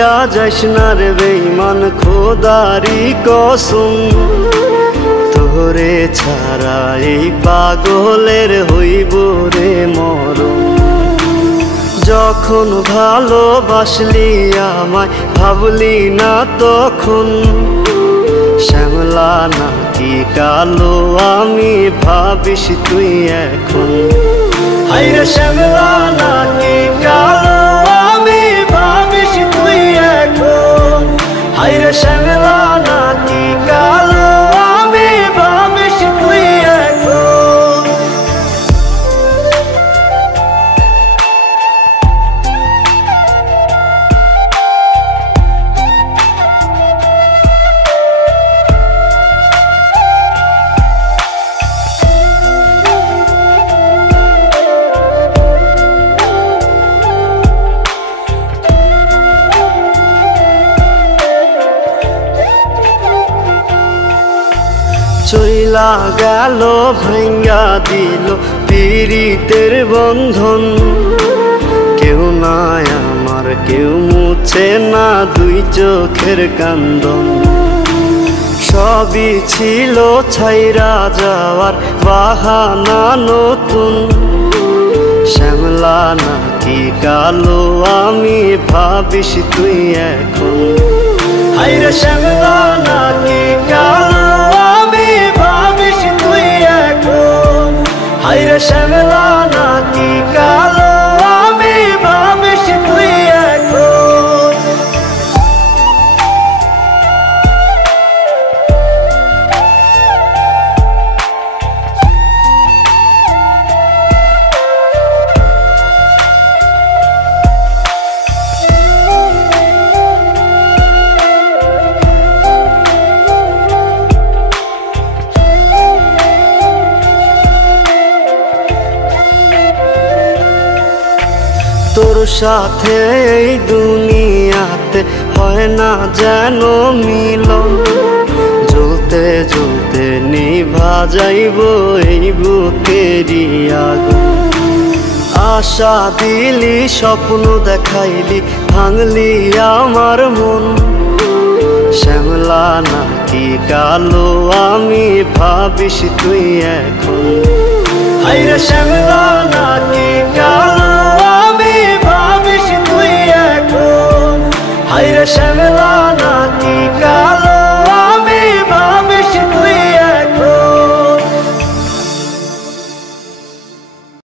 ভুলিয়া যাইস না রে বেঈমান খোদারি কসম, তোরে ছাড়া এই পাগলের হইব রে মরণ। যখন ভালোবাসলি আমায় ভাবলি না তখন, শ্যামলা নাকি কালো আমি ভাবিস তুই এখন। হায়রে শ্যামলা নাকি কালো আমি ভাবিস তুই এখন। হায়রে শ্যামলা নাকি কালো আমি ভাবিস তুই এখন। চইলা গেল ভাঙ্গা দিল পীড়িতের বন্ধন, কেউ নাই আমার কেউ মুছে না দুই চোখের কান্দন। সবই ছিল ছাইরা যাওয়ার বাহানা নতুন, শ্যামলা নাকি কালো আমি ভাবিস তুই এখন। হায়রে শ্যামলা নাকি কালো আমি ভাবিস তুই এখন। হায়রে শ্যামলা নাকি কালো আমি ভাবিস তুই এখন। তোর সাথে এই দুনিয়াতে হয় না যেন মিলন, জ্বলতে জ্বলতে নিভা যাইব এই বুকেরই আগুন। আশা দিলি স্বপ্ন দেখাইলি ভাঙলি আমার মন, শ্যামলা নাকি কালো আমি ভাবিস তুই এখন। হায়রে শ্যামলা নাকি কালো আমি ভাবিস তুই এখন। হায়রে শ্যামলা